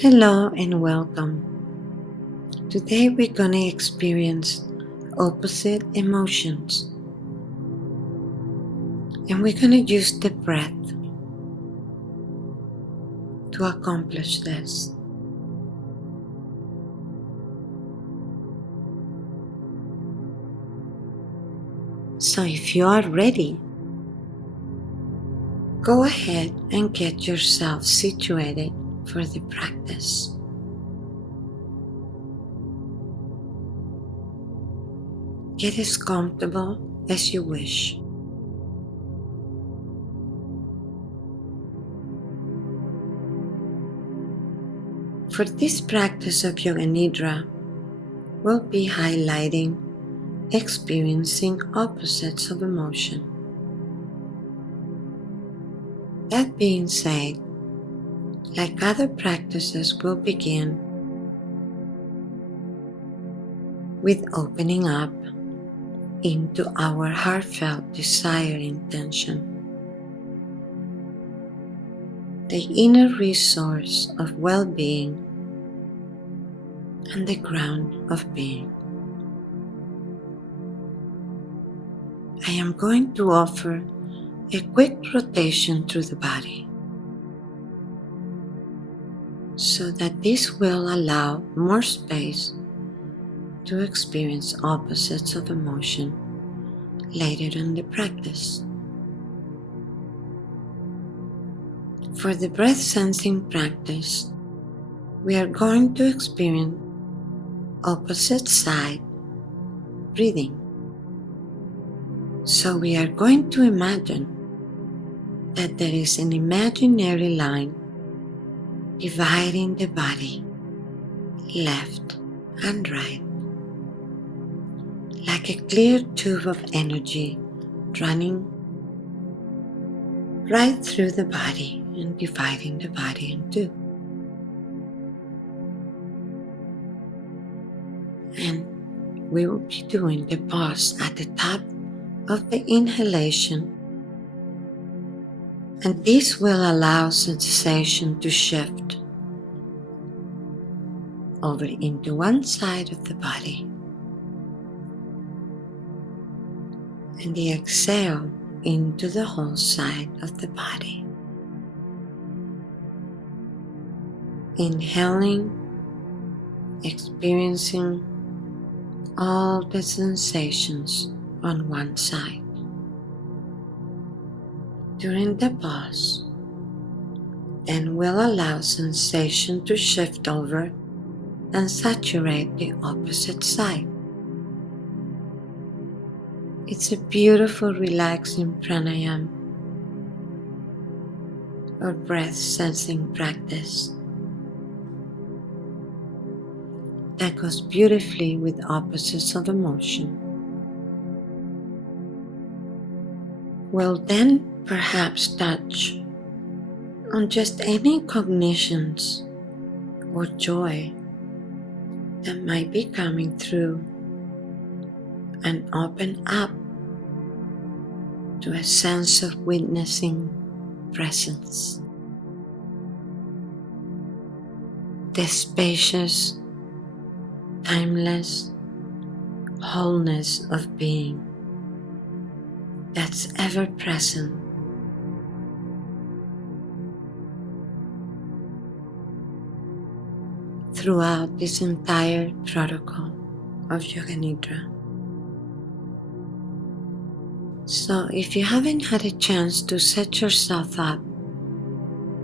Hello and welcome. Today we're going to experience opposite emotions and we're going to use the breath to accomplish this. So if you are ready, go ahead and get yourself situated for the practice. Get as comfortable as you wish. For this practice of Yoga Nidra, we'll be highlighting experiencing opposites of emotion. That being said, like other practices, we'll begin with opening up into our heartfelt desire intention, the inner resource of well-being and the ground of being. I am going to offer a quick rotation through the body so that this will allow more space to experience opposites of emotion later in the practice. For the breath sensing practice, we are going to experience opposite side breathing. So we are going to imagine that there is an imaginary line dividing the body, left and right, like a clear tube of energy running right through the body and dividing the body in two. And we will be doing the pause at the top of the inhalation, and this will allow sensation to shift over into one side of the body, and the exhale into the whole side of the body. Inhaling, experiencing all the sensations on one side. During the pause, then we'll allow sensation to shift over and saturate the opposite side. It's a beautiful, relaxing pranayama or breath sensing practice that goes beautifully with opposites of emotion. We'll then perhaps touch on just any cognitions or joy that might be coming through and open up to a sense of witnessing presence. The spacious, timeless wholeness of being that's ever present throughout this entire protocol of Yoga Nidra. So if you haven't had a chance to set yourself up,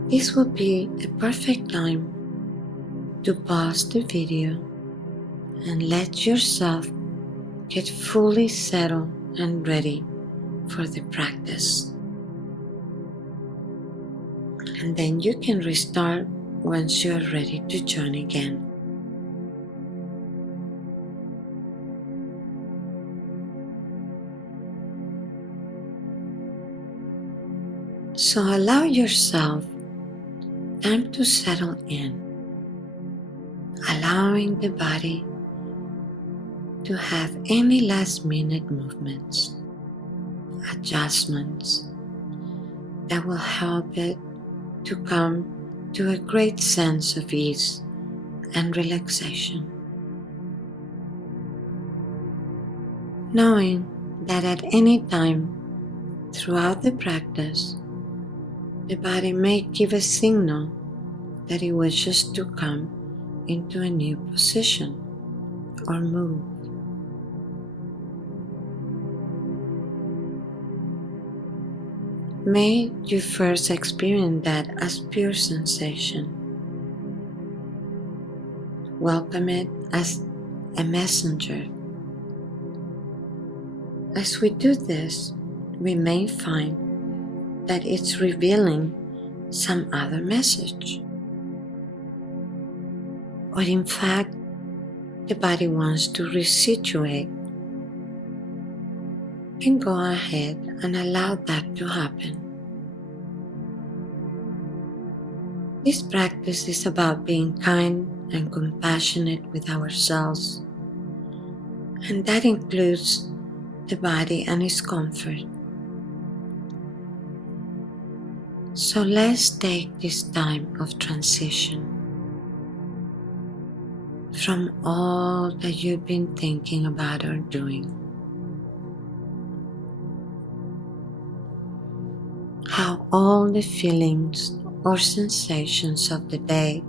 this will be a perfect time to pause the video and let yourself get fully settled and ready for the practice. And then you can restart once you are ready to join again. So allow yourself time to settle in, allowing the body to have any last minute movements, adjustments that will help it to come to a great sense of ease and relaxation, knowing that at any time throughout the practice, the body may give a signal that it wishes to come into a new position or move. May you first experience that as pure sensation. Welcome it as a messenger. As we do this, we may find that it's revealing some other message. Or in fact, the body wants to resituate. Then go ahead and allow that to happen. This practice is about being kind and compassionate with ourselves, and that includes the body and its comfort. So let's take this time of transition from all that you've been thinking about or doing. How all the feelings or sensations of the day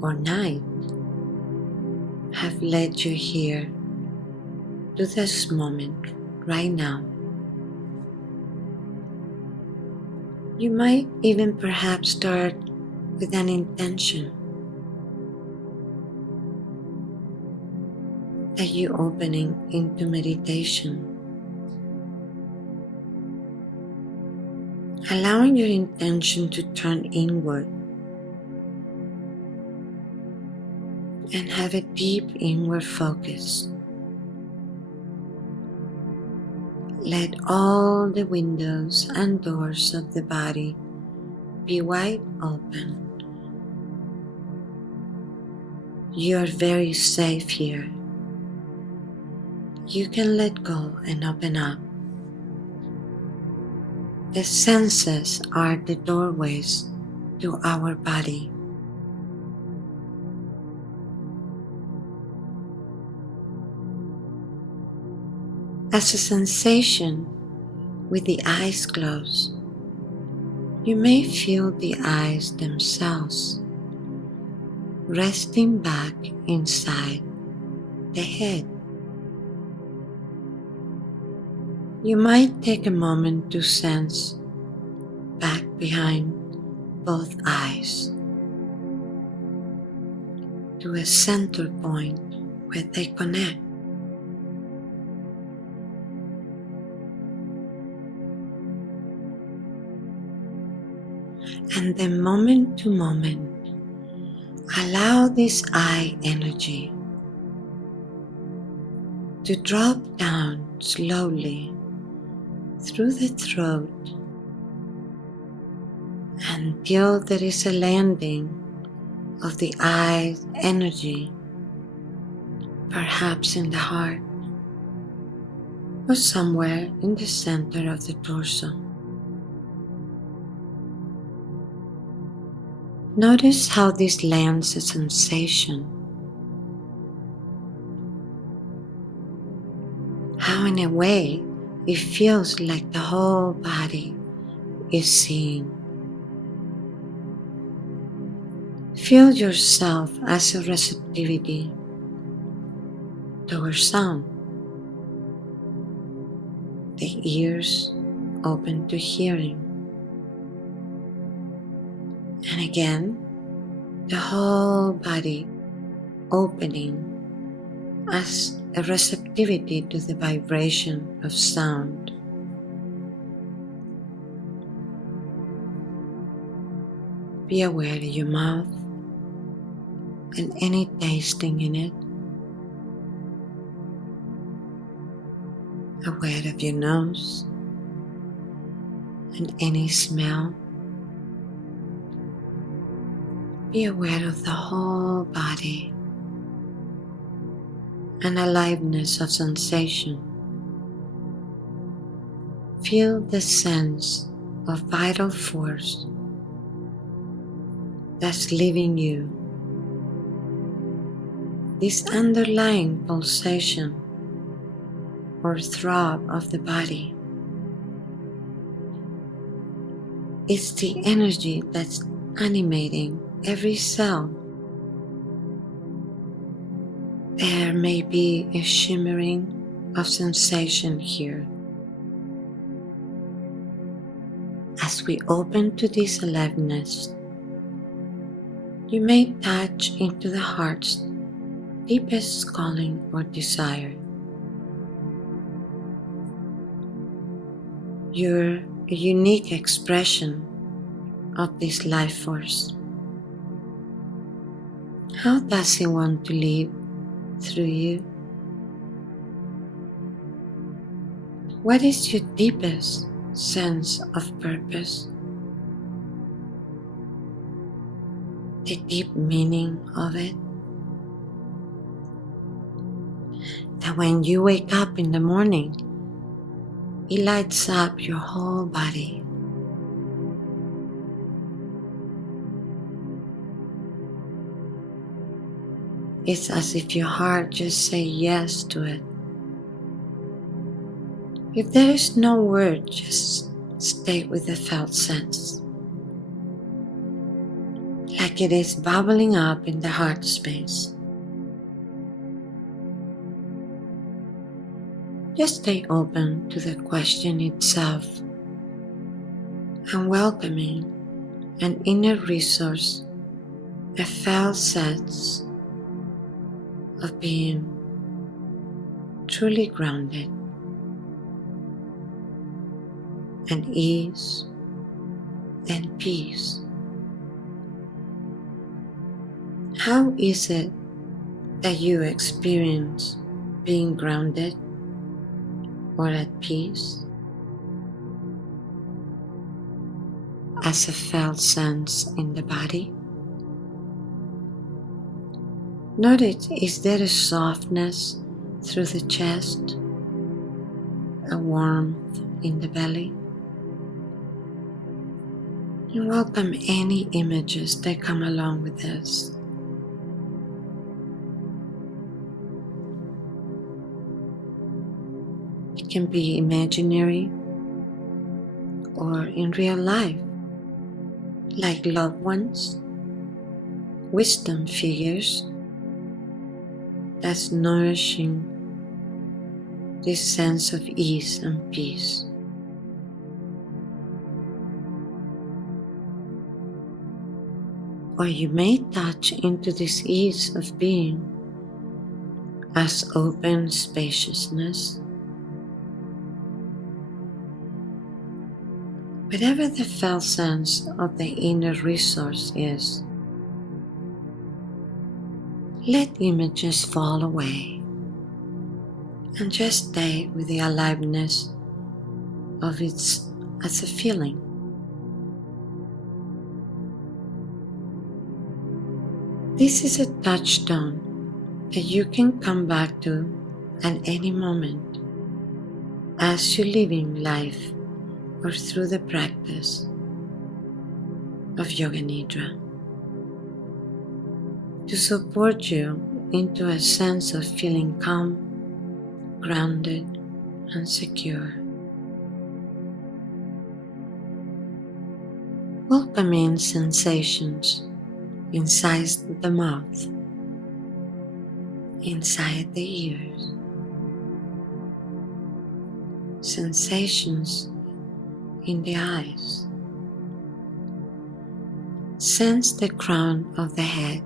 or night have led you here to this moment right now. You might even perhaps start with an intention that you're opening into meditation, allowing your intention to turn inward and have a deep inward focus. Let all the windows and doors of the body be wide open. You are very safe here. You can let go and open up. The senses are the doorways to our body. As a sensation with the eyes closed, you may feel the eyes themselves resting back inside the head. You might take a moment to sense back behind both eyes to a center point where they connect. And then moment to moment, allow this eye energy to drop down slowly through the throat until there is a landing of the eye energy, perhaps in the heart or somewhere in the center of the torso. Notice how this lands a sensation, how in a way it feels like the whole body is seeing. Feel yourself as a receptivity towards sound, the ears open to hearing. And again, the whole body opening as a receptivity to the vibration of sound. Be aware of your mouth and any tasting in it. Aware of your nose and any smell. Be aware of the whole body and aliveness of sensation. Feel the sense of vital force that's leaving you, this underlying pulsation or throb of the body. It's the energy that's animating every cell. There may be a shimmering of sensation here. As we open to this aliveness, you may touch into the heart's deepest calling or desire. You're a unique expression of this life force. How does it want to live through you? What is your deepest sense of purpose? The deep meaning of it? That when you wake up in the morning, it lights up your whole body. It's as if your heart just says yes to it. If there is no word, just stay with the felt sense. Like it is bubbling up in the heart space. Just stay open to the question itself and welcoming an inner resource, a felt sense of being truly grounded and ease and peace. How is it that you experience being grounded or at peace? As a felt sense in the body? Notice, is there a softness through the chest, a warmth in the belly? And welcome any images that come along with this. It can be imaginary or in real life, like loved ones, wisdom figures that's nourishing this sense of ease and peace. Or you may touch into this ease of being as open spaciousness. Whatever the felt sense of the inner resource is, let images fall away and just stay with the aliveness of it as a feeling. This is a touchstone that you can come back to at any moment as you're living life or through the practice of Yoga Nidra to support you into a sense of feeling calm, grounded, and secure. Welcoming sensations inside the mouth, inside the ears, sensations in the eyes. Sense the crown of the head,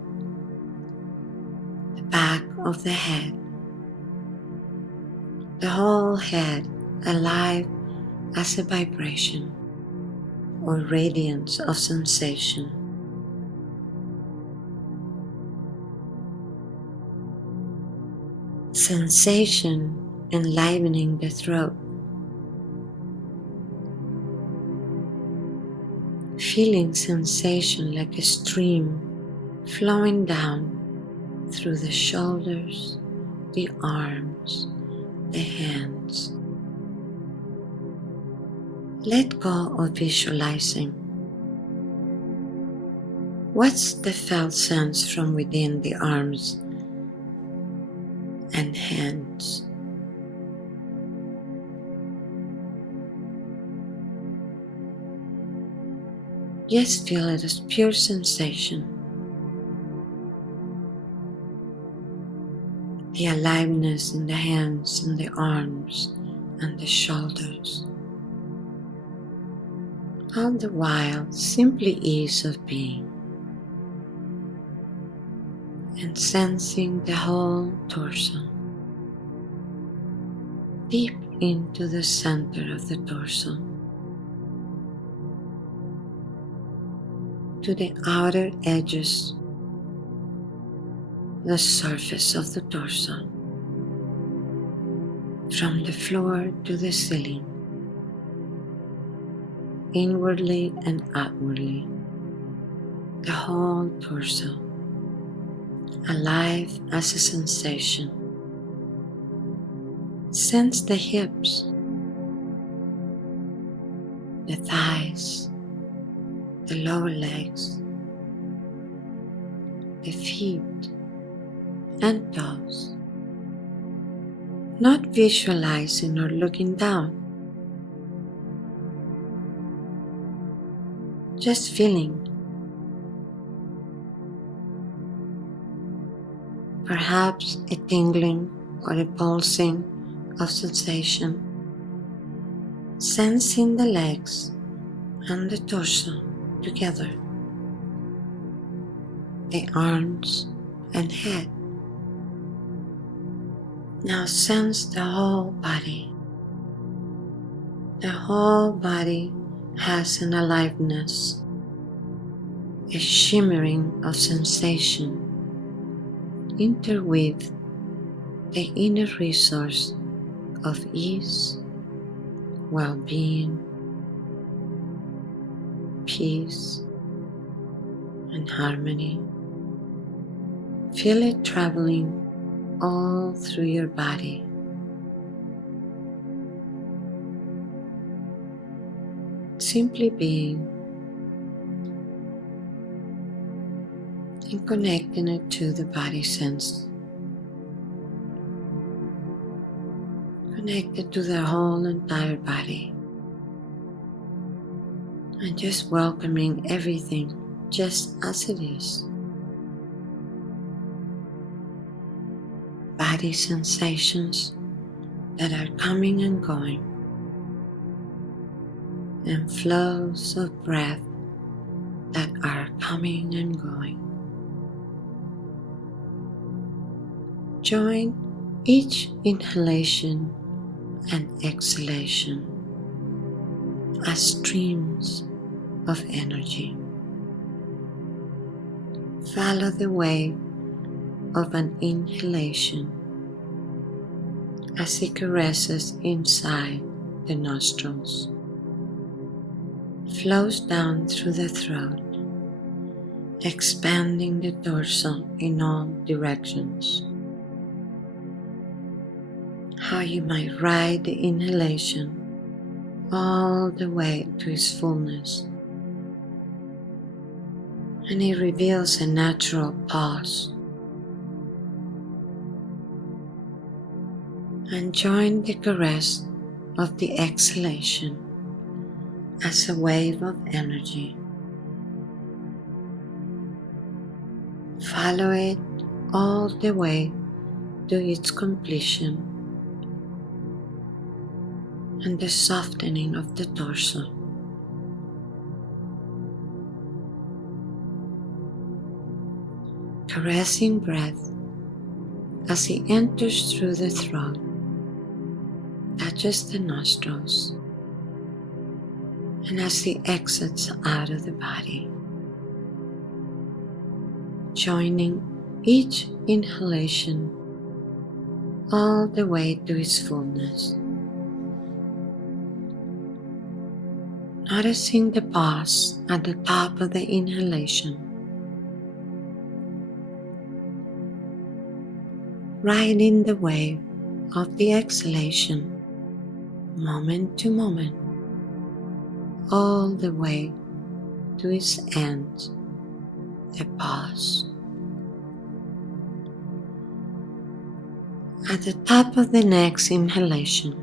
the back of the head, the whole head alive as a vibration or radiance of sensation. Sensation enlivening the throat. Feeling sensation like a stream flowing down through the shoulders, the arms, the hands. Let go of visualizing. What's the felt sense from within the arms and hands? Just feel it as pure sensation. The aliveness in the hands and the arms and the shoulders. All the while, simply ease of being and sensing the whole torso. Deep into the center of the torso, to the outer edges, the surface of the torso, from the floor to the ceiling, inwardly and outwardly, the whole torso, alive as a sensation. Sense the hips, the thighs, the lower legs, the feet and toes. Not visualizing or looking down, just feeling. Perhaps a tingling or a pulsing of sensation. Sensing the legs and the torso together, the arms and head. Now sense the whole body. The whole body has an aliveness, a shimmering of sensation, interweave the inner resource of ease, well-being, peace, and harmony. Feel it traveling all through your body. Simply being and connecting it to the body sense. Connected to the whole entire body. And just welcoming everything just as it is. Body sensations that are coming and going, and flows of breath that are coming and going. Join each inhalation and exhalation as streams of energy. Follow the wave of an inhalation as it caresses inside the nostrils, flows down through the throat, expanding the torso in all directions. How you might ride the inhalation all the way to its fullness, and it reveals a natural pause. And join the caress of the exhalation as a wave of energy. Follow it all the way to its completion and the softening of the torso. Caressing breath as it enters through the throat, touches the nostrils, and as it exits out of the body, joining each inhalation all the way to its fullness. Noticing the pause at the top of the inhalation, riding the wave of the exhalation moment to moment, all the way to its end, a pause. At the top of the next inhalation,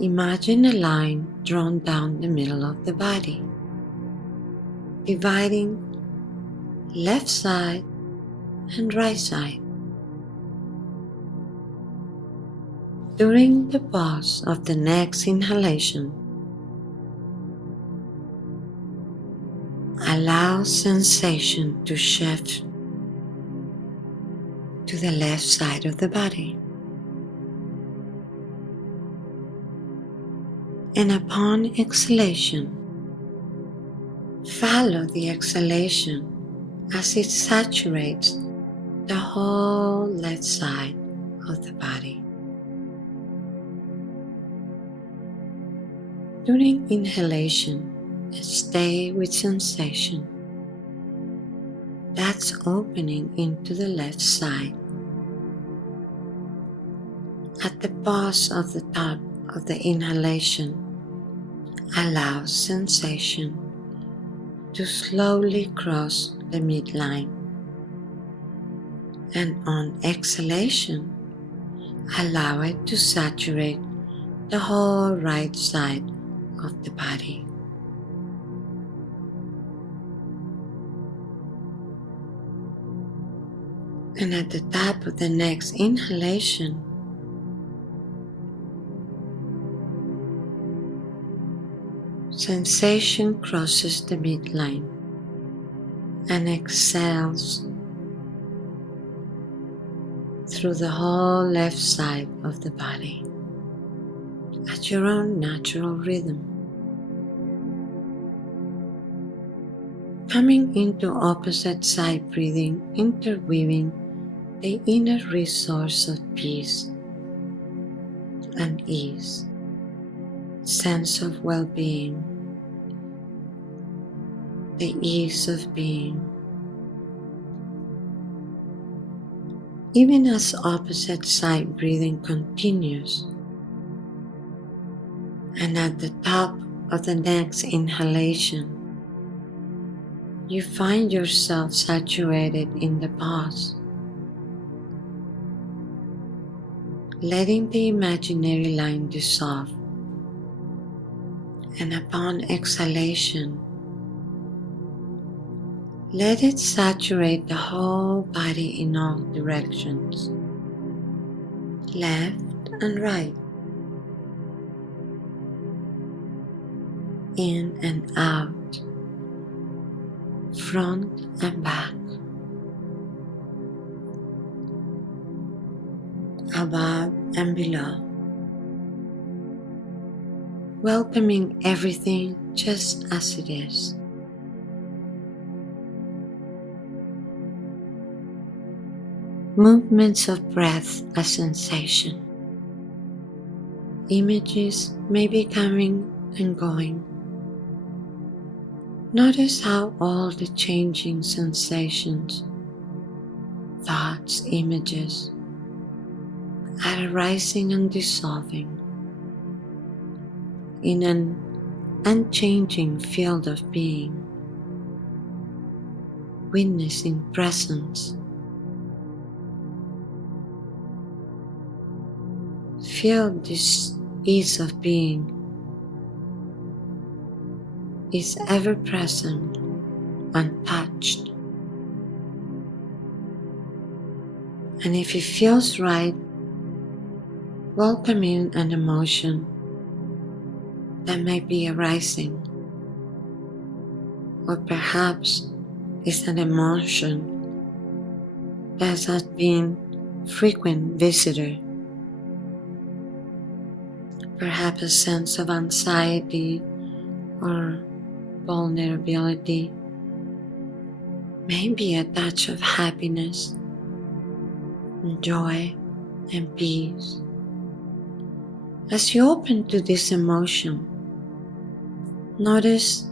imagine a line drawn down the middle of the body, dividing left side and right side. During the pause of the next inhalation, allow sensation to shift to the left side of the body. And upon exhalation, follow the exhalation as it saturates the whole left side of the body. During inhalation, stay with sensation that's opening into the left side. At the pause of the top of the inhalation, allow sensation to slowly cross the midline. And on exhalation, allow it to saturate the whole right side of the body. And at the top of the next inhalation, sensation crosses the midline and exhales through the whole left side of the body at your own natural rhythm. Coming into opposite side breathing, interweaving the inner resource of peace and ease, sense of well-being, the ease of being. Even as opposite side breathing continues, and at the top of the next inhalation, you find yourself saturated in the pause, letting the imaginary line dissolve. And upon exhalation, let it saturate the whole body in all directions, left and right, in and out, front and back, above and below, welcoming everything just as it is. Movements of breath as sensation. Images may be coming and going. Notice how all the changing sensations, thoughts, images are arising and dissolving in an unchanging field of being, witnessing presence. Feel this ease of being is ever present, untouched. And if it feels right, welcome in an emotion that may be arising, or perhaps it's an emotion that has been frequent visitor. Perhaps a sense of anxiety or vulnerability, maybe a touch of happiness, and joy, and peace. As you open to this emotion, notice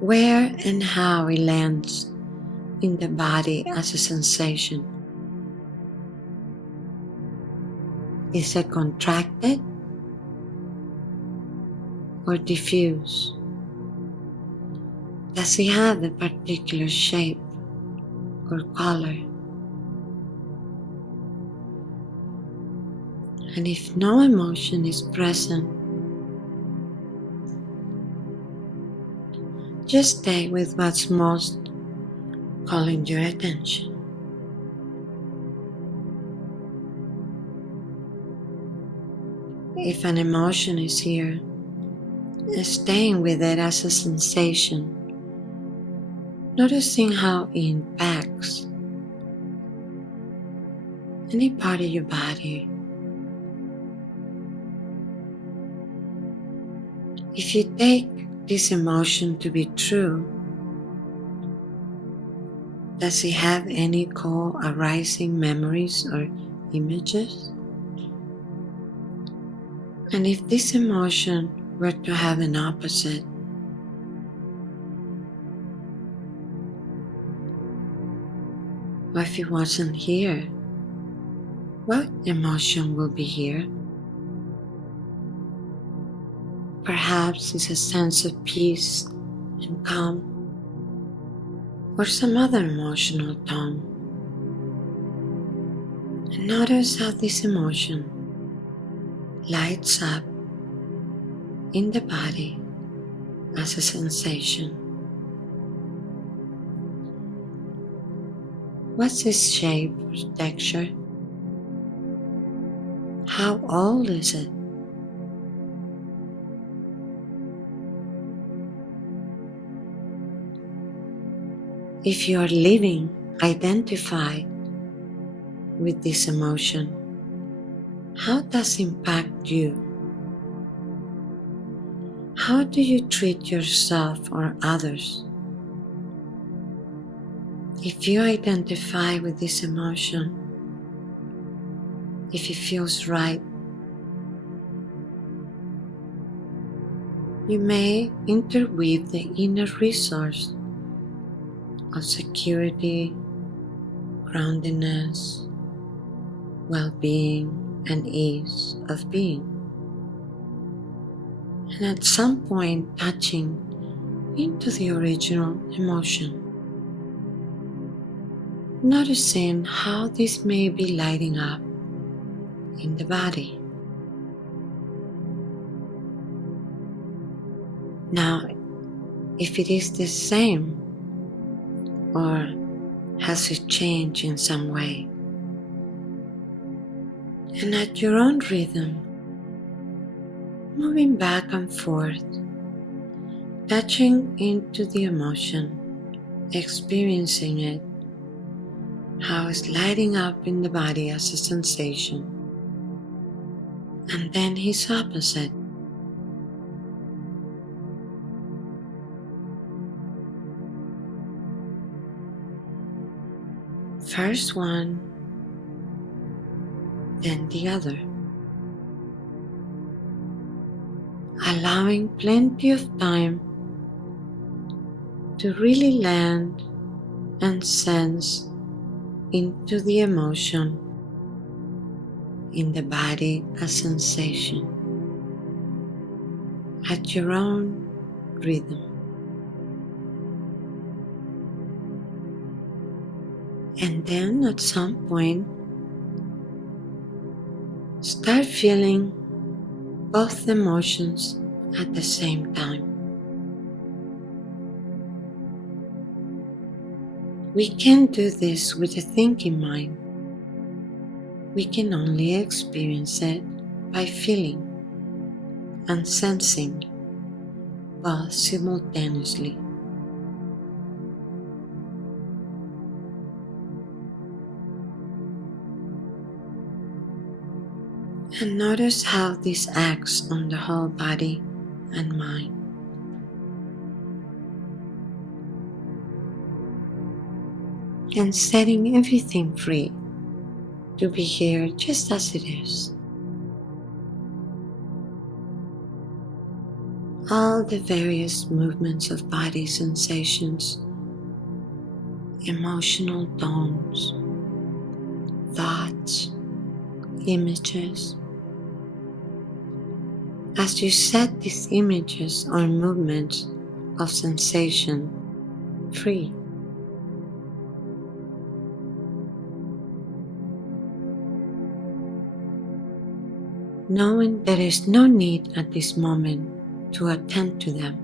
where and how it lands in the body as a sensation. Is it contracted or diffuse? Does it have a particular shape or color? And if no emotion is present, just stay with what's most calling your attention. If an emotion is here, staying with it as a sensation, noticing how it impacts any part of your body. If you take this emotion to be true, does it have any co-arising memories or images? And if this emotion were to have an opposite, or if it wasn't here, what emotion will be here? Perhaps it's a sense of peace and calm, or some other emotional tone. And notice how this emotion lights up in the body as a sensation. What's its shape or texture? How old is it? If you are living, identify with this emotion. How does it impact you? How do you treat yourself or others? If you identify with this emotion, if it feels right, you may interweave the inner resource of security, groundedness, well-being, and ease of being. And at some point touching into the original emotion. Noticing how this may be lighting up in the body. Now, if it is the same or has it changed in some way, and at your own rhythm, moving back and forth, touching into the emotion, experiencing it, how it's lighting up in the body as a sensation, and then his opposite. First one, then the other. Allowing plenty of time to really land and sense into the emotion in the body as sensation at your own rhythm. And then at some point, start feeling both emotions at the same time. We can't do this with a thinking mind. We can only experience it by feeling and sensing both simultaneously. And notice how this acts on the whole body and mind. And setting everything free to be here just as it is. All the various movements of body sensations, emotional tones, thoughts, images. As you set these images or movements of sensation free. Knowing there is no need at this moment to attend to them.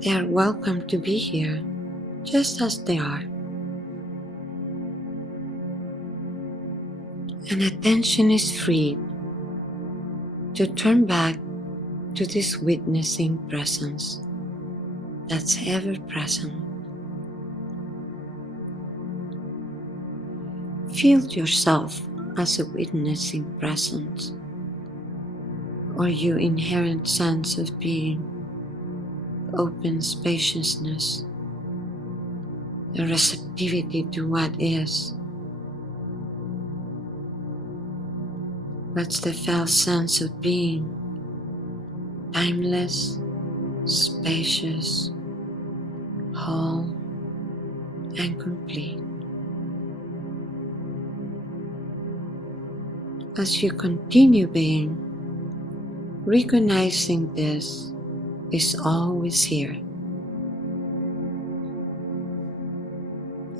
They are welcome to be here just as they are. And attention is freed to turn back to this witnessing presence that's ever present. Feel yourself as a witnessing presence, or your inherent sense of being, open spaciousness, a receptivity to what is. What's the felt sense of being? Timeless, spacious, whole, and complete. As you continue being, recognizing this is always here.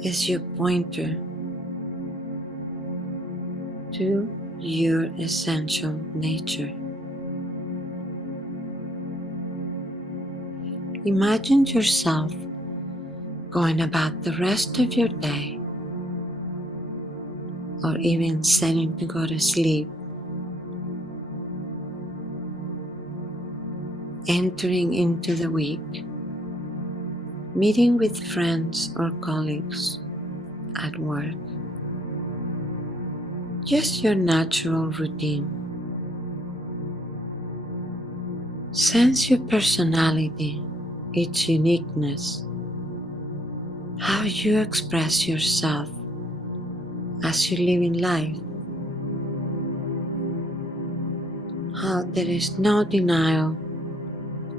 Is your pointer to your essential nature. Imagine yourself going about the rest of your day, or even setting to go to sleep, entering into the week, meeting with friends or colleagues at work, just your natural routine. Sense your personality, its uniqueness, how you express yourself as you live in life, how there is no denial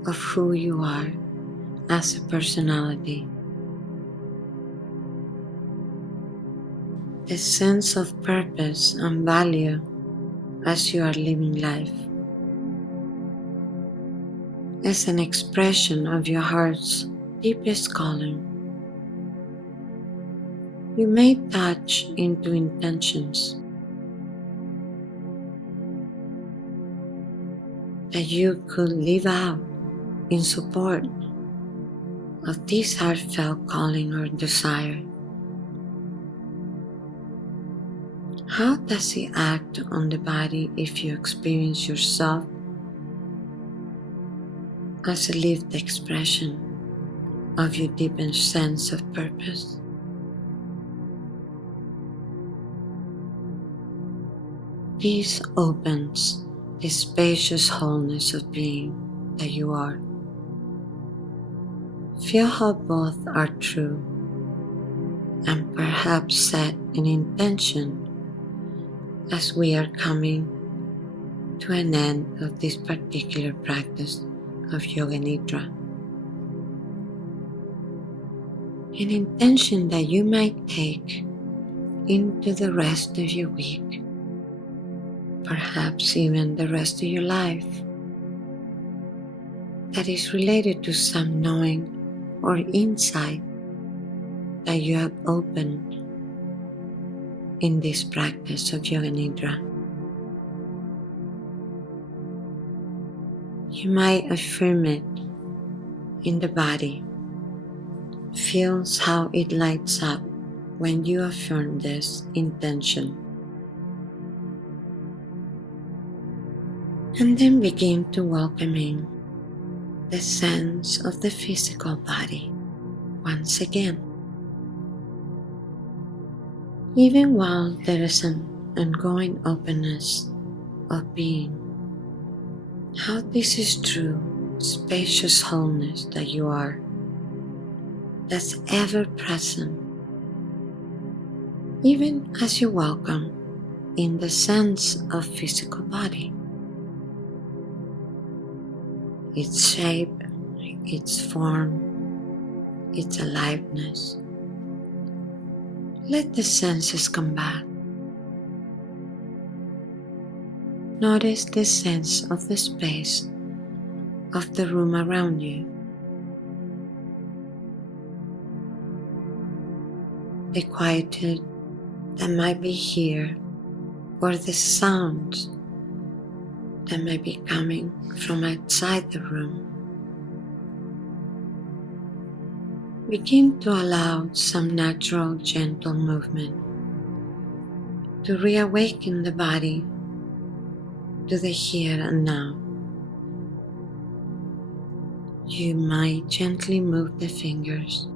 of who you are as a personality. A sense of purpose and value as you are living life. As an expression of your heart's deepest calling. You may touch into intentions that you could live out in support of this heartfelt calling or desire. How does it act on the body if you experience yourself as a lived expression of your deepest sense of purpose? This opens the spacious wholeness of being that you are. Feel how both are true, and perhaps set an intention as we are coming to an end of this particular practice of Yoga Nidra. An intention that you might take into the rest of your week, perhaps even the rest of your life, that is related to some knowing or insight that you have opened in this practice of Yoga Nidra. You might affirm it in the body. Feels how it lights up when you affirm this intention. And then begin to welcoming the sense of the physical body once again. Even while there is an ongoing openness of being, how this is true, spacious wholeness that you are, that's ever present, even as you welcome in the sense of physical body. Its shape, its form, its aliveness. Let the senses come back. Notice the sense of the space of the room around you. the quietude that might be here, or the sounds that might be coming from outside the room. Begin to allow some natural, gentle movement to reawaken the body to the here and now. You might gently move the fingers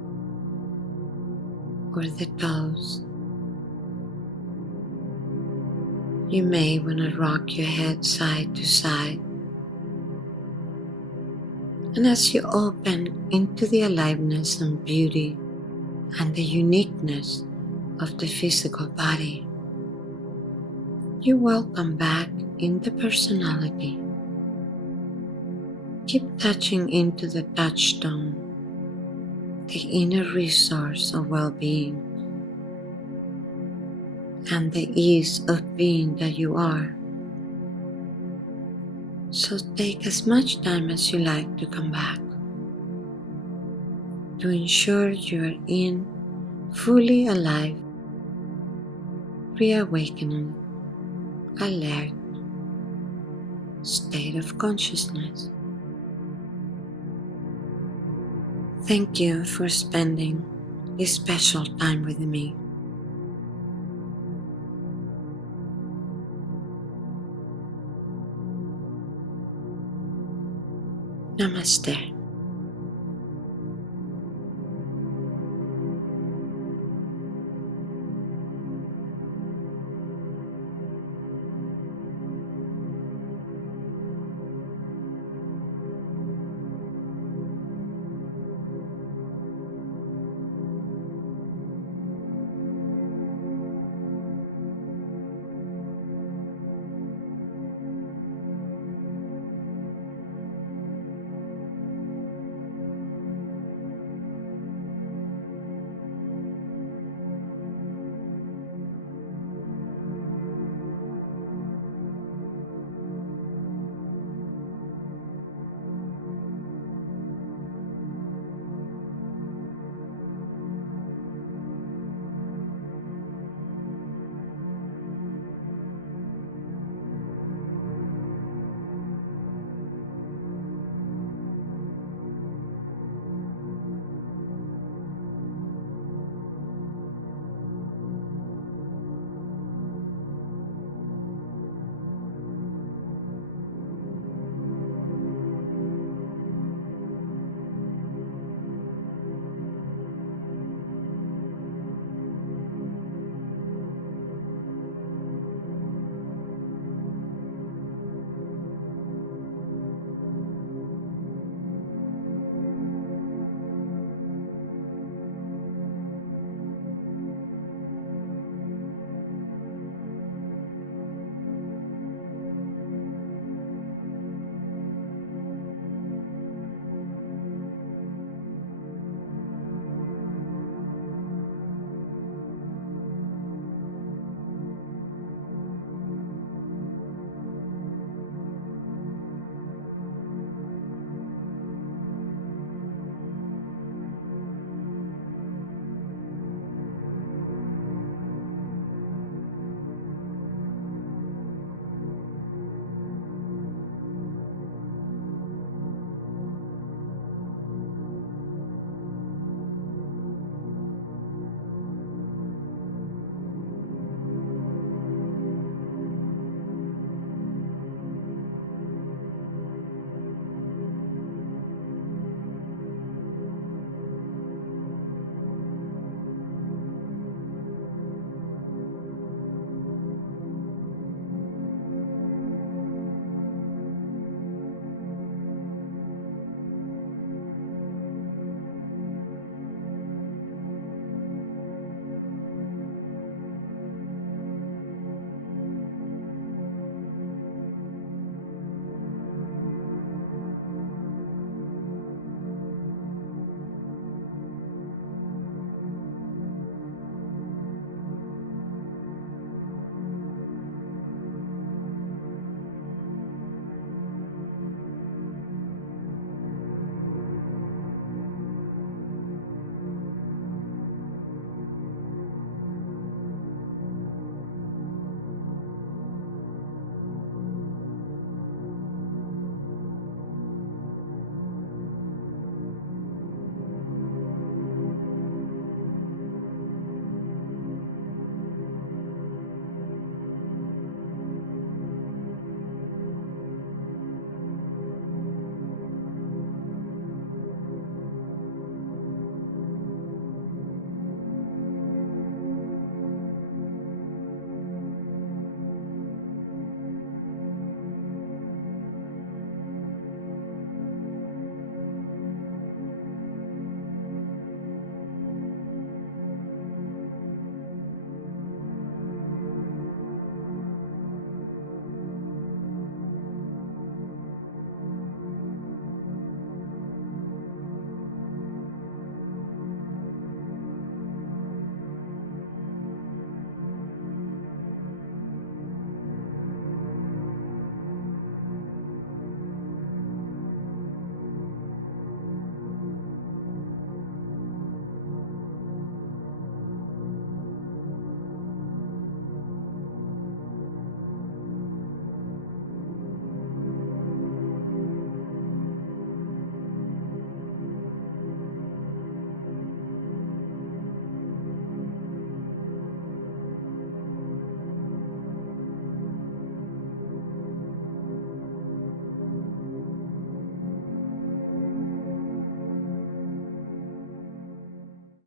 or the toes. You may want to rock your head side to side. And as you open into the aliveness and beauty and the uniqueness of the physical body, you welcome back in the personality. Keep touching into the touchstone, the inner resource of well-being, and the ease of being that you are. So take as much time as you like to come back, to ensure you are in fully alive, reawakening, alert state of consciousness. Thank you for spending this special time with me. Namaste.